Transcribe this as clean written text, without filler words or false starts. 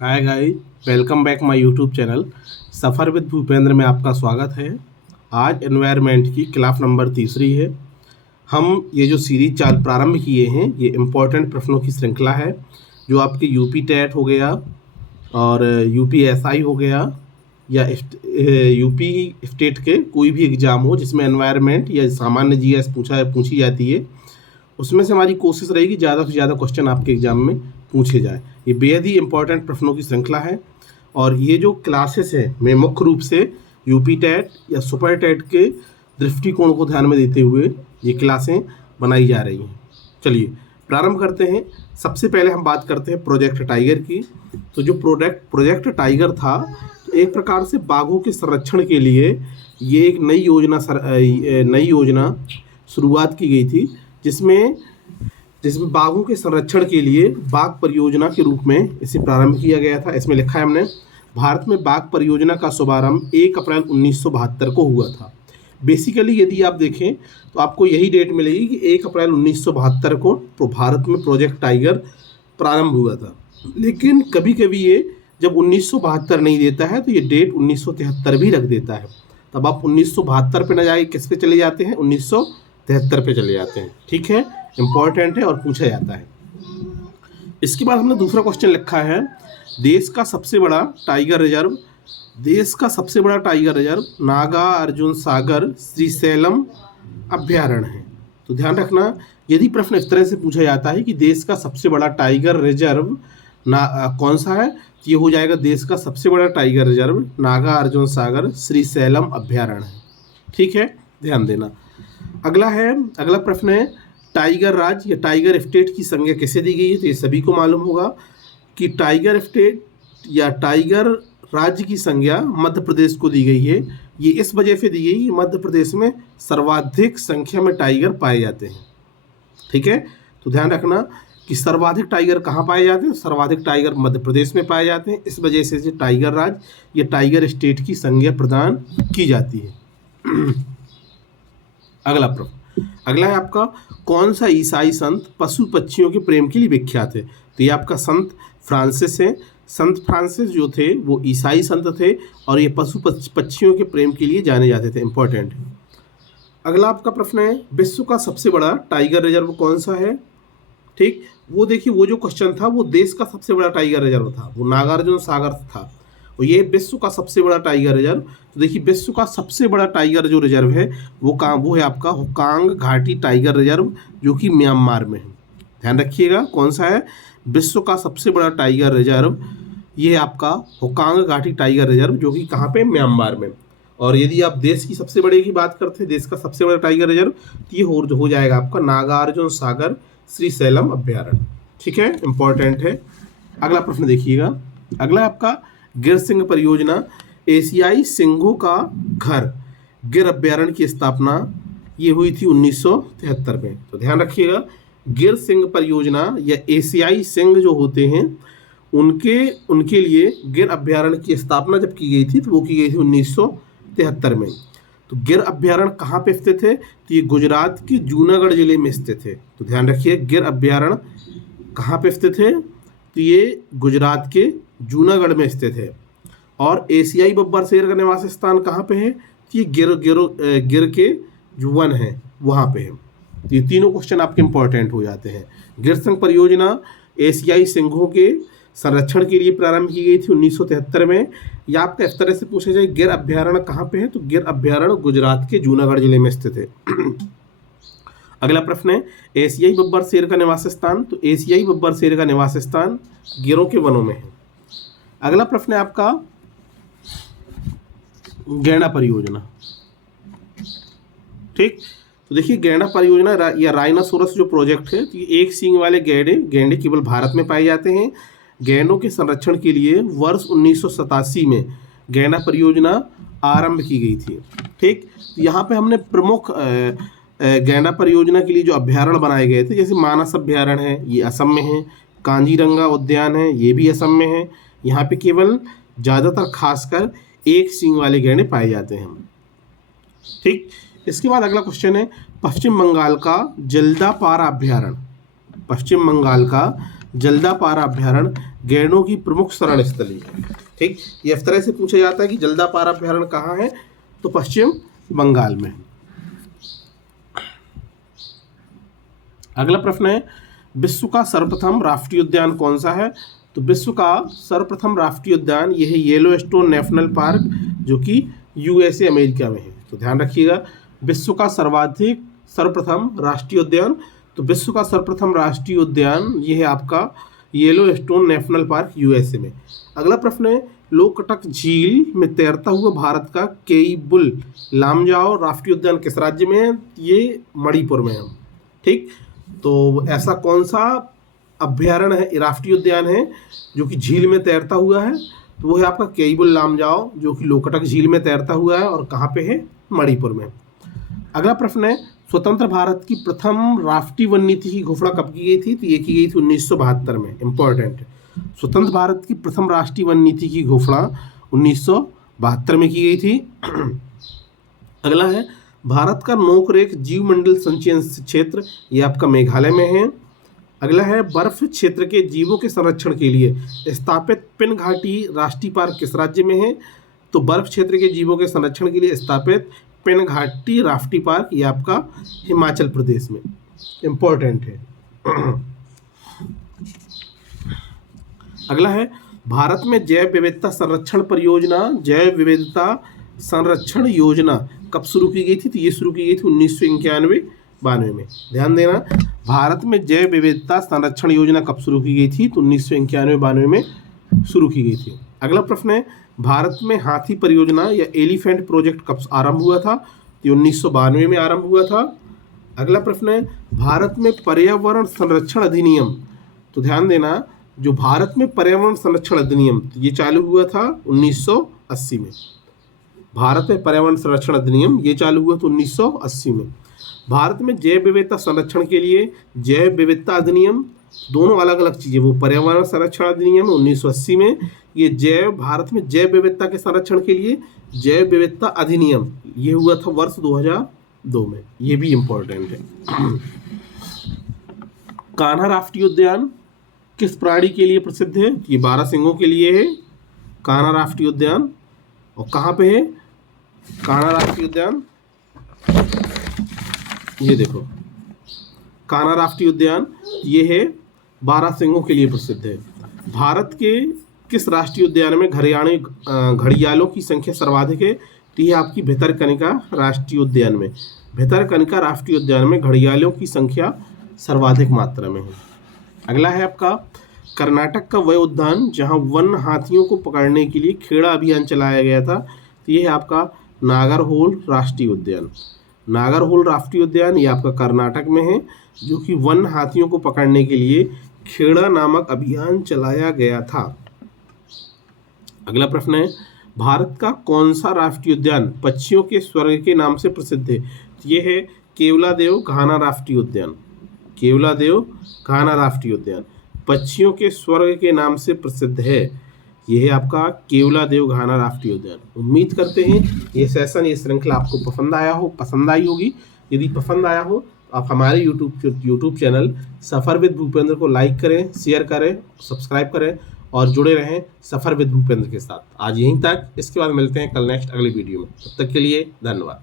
Hi guys, welcome back my YouTube channel suffer with Bhupendra में आपका स्वागत है। आज एनवायरनमेंट की क्लास नंबर तीसरी है। हम ये जो सीरीज चाल प्रारंभ किए हैं ये इम्पोर्टेंट प्रश्नों की श्रृंखला है जो आपके यूपी टेट हो गया और यूपी एसआई हो गया या यूपी स्टेट के कोई भी एग्ज़ाम हो जिसमें एनवायरनमेंट या सामान्य जीएस पूछी जाती है, उसमें से हमारी कोशिश रहेगी ज़्यादा से ज़्यादा क्वेश्चन आपके एग्जाम में पूछे जाए। ये बेहद ही इंपॉर्टेंट प्रश्नों की श्रृंखला है और ये जो क्लासेस है मैं मुख्य रूप से यूपी टेट या सुपर टेट के दृष्टिकोण को ध्यान में देते हुए ये क्लासें बनाई जा रही हैं। चलिए प्रारंभ करते हैं। सबसे पहले हम बात करते हैं प्रोजेक्ट टाइगर की। तो जो प्रोजेक्ट टाइगर था, तो एक प्रकार से बाघों के संरक्षण के लिए ये एक नई योजना शुरुआत की गई थी जिसमें बाघों के संरक्षण के लिए बाघ परियोजना के रूप में इसे प्रारंभ किया गया था। इसमें लिखा है हमने, भारत में बाघ परियोजना का शुभारंभ 1 अप्रैल 1972 को हुआ था। बेसिकली यदि आप देखें तो आपको यही डेट मिलेगी कि 1 अप्रैल 1972 को भारत में प्रोजेक्ट टाइगर प्रारंभ हुआ था। लेकिन कभी कभी ये जब 1972 नहीं देता है तो ये डेट 1973 भी रख देता है। तब आप 1972 पे न जाए किस पे चले जाते हैं, 1973 पे चले जाते हैं। ठीक है, इंपॉर्टेंट है और पूछा जाता है। इसके बाद हमने दूसरा क्वेश्चन लिखा है, देश का सबसे बड़ा टाइगर रिजर्व नागा अर्जुन सागर श्रीशैलम अभ्यारण्य है। तो ध्यान रखना, यदि प्रश्न इस तरह से पूछा जाता है कि देश का सबसे बड़ा टाइगर रिजर्व कौन सा है, तो ये हो जाएगा देश का सबसे बड़ा टाइगर रिजर्व नागा अर्जुन सागर श्रीशैलम अभ्यारण्य है। ठीक है, ध्यान देना। अगला प्रश्न है, टाइगर राज्य या टाइगर स्टेट की संज्ञा कैसे दी गई है। तो ये सभी को मालूम होगा कि टाइगर स्टेट या टाइगर राज्य की संज्ञा मध्य प्रदेश को दी गई है। ये इस वजह से दी गई कि मध्य प्रदेश में सर्वाधिक संख्या में टाइगर पाए जाते हैं। ठीक है, तो ध्यान रखना कि सर्वाधिक टाइगर कहाँ पाए जाते हैं, सर्वाधिक टाइगर मध्य प्रदेश में पाए जाते हैं। इस वजह से टाइगर राज्य या टाइगर स्टेट की संज्ञा प्रदान की जाती है। अगला है आपका, कौन सा ईसाई संत पशु पक्षियों के प्रेम के लिए विख्यात है। तो ये आपका संत फ्रांसिस है। संत फ्रांसिस जो थे वो ईसाई संत थे और ये पशु पक्षियों के प्रेम के लिए जाने जाते थे। इंपॉर्टेंट है। अगला आपका प्रश्न है, विश्व का सबसे बड़ा टाइगर रिजर्व कौन सा है। ठीक, वो देखिए, वो जो क्वेश्चन था वो देश का सबसे बड़ा टाइगर रिजर्व था, वो नागार्जुन सागर था। और ये विश्व का सबसे बड़ा टाइगर रिजर्व, तो देखिए विश्व का सबसे बड़ा टाइगर जो रिजर्व है वो है आपका हुकांग घाटी टाइगर रिजर्व जो कि म्यांमार में है। ध्यान रखिएगा कौन सा है, विश्व का सबसे बड़ा टाइगर रिजर्व ये है आपका हुकांग घाटी टाइगर रिजर्व जो कि कहाँ पे, म्यांमार में। और यदि आप देश की सबसे बड़े की बात करते हैं, देश का सबसे बड़ा टाइगर रिजर्व, तो ये हो जाएगा आपका नागार्जुन सागर श्रीशैलम अभ्यारण्य। ठीक है, इंपॉर्टेंट है। अगला प्रश्न देखिएगा, अगला आपका गिर सिंह परियोजना, एशियाई सिंहों का घर गिर अभ्यारण्य की स्थापना ये हुई थी 1973 में। तो ध्यान रखिएगा, गिर सिंह परियोजना या एशियाई सिंह जो होते हैं उनके लिए गिर अभ्यारण्य की स्थापना जब की गई थी तो वो की गई थी 1973 में। तो गिर अभ्यारण्य कहाँ पे स्थित है, तो ये गुजरात के जूनागढ़ जिले में स्थित है। तो ध्यान रखिए, गिर अभ्यारण्य कहाँ पे स्थित है, तो ये गुजरात के जूनागढ़ में स्थित है। और एशियाई बब्बर शेर का निवास स्थान कहाँ पे है, तो ये गिर के जो वन है वहाँ पे है। तो ये तीनों क्वेश्चन आपके इंपॉर्टेंट हो जाते हैं। गिर सिंह परियोजना एशियाई सिंहों के संरक्षण के लिए प्रारंभ की गई थी 1973 में। या आपका इस तरह से पूछा जाए गिर अभ्यारण्य कहाँ पे है, तो गिर अभ्यारण्य गुजरात के जूनागढ़ जिले में स्थित है। अगला प्रश्न है, एशियाई बब्बर शेर का निवास स्थान। तो एशियाई बब्बर शेर का निवास स्थान गिरों के वनों में है। अगला प्रश्न है आपका गैंडा परियोजना। ठीक, तो देखिए गैंडा परियोजना या राइनासोरस जो प्रोजेक्ट है, तो ये एक सींग वाले गैंडे केवल भारत में पाए जाते हैं। गैंडों के संरक्षण के लिए वर्ष 1987 में गैंडा परियोजना आरंभ की गई थी। ठीक, तो यहाँ पे हमने प्रमुख गैंडा परियोजना के लिए जो अभ्यारण्य बनाए गए थे, जैसे मानस अभ्यारण्य है ये असम में है, कांजीरंगा उद्यान है ये भी असम में है। यहाँ पे केवल ज़्यादातर खासकर एक सींग वाले गैंडे पाए जाते हैं। ठीक, इसके बाद अगला क्वेश्चन है, पश्चिम बंगाल का जल्दापारा अभ्यारण्य गैंडों की प्रमुख शरण स्थली है। ठीक, ये इस तरह से पूछा जाता है कि जल्दापारा अभ्यारण्य कहाँ है, तो पश्चिम बंगाल में। अगला प्रश्न है, विश्व का सर्वप्रथम राष्ट्रीय उद्यान कौन सा है, तो विश्व का सर्वप्रथम राष्ट्रीय उद्यान यह है येलोस्टोन नेशनल पार्क, जो कि यूएसए अमेरिका में है। तो ध्यान रखिएगा, विश्व का सर्वप्रथम राष्ट्रीय उद्यान, तो विश्व का सर्वप्रथम राष्ट्रीय उद्यान यह है आपका येलोस्टोन नेशनल पार्क यूएसए में। अगला प्रश्न है, लोकटक झील में तैरता हुआ भारत का केईबुल लामजाओ राष्ट्रीय उद्यान किस राज्य में है, ये मणिपुर में है। ठीक, तो ऐसा कौन सा अभ्यारण्य है, राष्ट्रीय उद्यान है जो कि झील में तैरता हुआ है, तो वो है आपका केईबुल लामजाओ, जो कि लोकटक झील में तैरता हुआ है और कहाँ पे है, मणिपुर में। अगला प्रश्न है, स्वतंत्र भारत की प्रथम राष्ट्रीय वन नीति की घोषणा कब की गई थी, तो ये की गई थी 1972 में। इंपॉर्टेंट है, स्वतंत्र भारत की प्रथम राष्ट्रीय वन नीति की घोषणा 1972 में की गई थी। अगला है, भारत का नोकरेक जीवमंडल संचयन क्षेत्र, ये आपका मेघालय में है। अगला है, बर्फ क्षेत्र के जीवों के संरक्षण के लिए स्थापित पिन घाटी राष्ट्रीय पार्क किस राज्य में है, तो बर्फ क्षेत्र के जीवों के संरक्षण के लिए स्थापित पिन घाटी राष्ट्रीय पार्क ये आपका हिमाचल प्रदेश में। इंपॉर्टेंट है। अगला है, भारत में जैव विविधता संरक्षण परियोजना, जैव विविधता संरक्षण योजना कब शुरू की गई थी, तो ये शुरू की गई थी 1991-92 में। ध्यान देना, भारत में जैव विविधता संरक्षण योजना कब शुरू की गई थी, तो 1991-92 में शुरू की गई थी। अगला प्रश्न है, भारत में हाथी परियोजना या एलिफेंट प्रोजेक्ट कब आरंभ हुआ था, तो 1992 में आरंभ हुआ था। अगला प्रश्न है, भारत में पर्यावरण संरक्षण अधिनियम, तो ध्यान देना, जो भारत में पर्यावरण संरक्षण अधिनियम ये चालू हुआ था 1980 में। भारत में पर्यावरण संरक्षण अधिनियम ये चालू हुआ था 1980 में। भारत में जैव विविधता संरक्षण के लिए जैव विविधता अधिनियम, दोनों अलग अलग चीज़ें, वो पर्यावरण संरक्षण अधिनियम 1980 में, ये भारत में जैव विविधता के संरक्षण के लिए जैव विविधता अधिनियम ये हुआ था वर्ष 2002 में। ये भी इम्पोर्टेंट है। कान्हा राष्ट्रीय उद्यान किस प्राणी के लिए प्रसिद्ध है, ये बारहसिंघों के लिए है कान्हा राष्ट्रीय उद्यान। और कहाँ पे है कान्हा राष्ट्रीय उद्यान, ये देखो कान्हा राष्ट्रीय उद्यान ये है बारहसिंघों के लिए प्रसिद्ध है। भारत के किस राष्ट्रीय उद्यान में घड़ियालों की संख्या सर्वाधिक है, तो ये आपकी भितरकनिका राष्ट्रीय उद्यान में। भितरकनिका राष्ट्रीय उद्यान में घड़ियालों की संख्या सर्वाधिक मात्रा में है। अगला है आपका कर्नाटक का वह उद्यान जहां वन हाथियों को पकड़ने के लिए खेड़ा अभियान चलाया गया था, तो ये है आपका नागरहोल राष्ट्रीय उद्यान। नागरहोल राष्ट्रीय उद्यान ये आपका कर्नाटक में है, जो कि वन हाथियों को पकड़ने के लिए खेड़ा नामक अभियान चलाया गया था। अगला प्रश्न है, भारत का कौन सा राष्ट्रीय उद्यान पक्षियों के स्वर्ग के नाम से प्रसिद्ध है, तो ये है केवलादेव घाना राष्ट्रीय उद्यान। केवलादेव घाना राष्ट्रीय उद्यान पक्षियों के स्वर्ग के नाम से प्रसिद्ध है। यह है आपका केवलादेव घाना राष्ट्रीय उद्यान। उम्मीद करते हैं ये सेशन, ये श्रृंखला आपको पसंद आई होगी। यदि पसंद आया हो तो आप हमारे YouTube channel suffer with Bhupendra को लाइक करें, शेयर करें, सब्सक्राइब करें और जुड़े रहें सफ़र विद भूपेंद्र के साथ। आज यहीं तक, इसके बाद मिलते हैं कल नेक्स्ट अगली वीडियो में। तब तक के लिए धन्यवाद।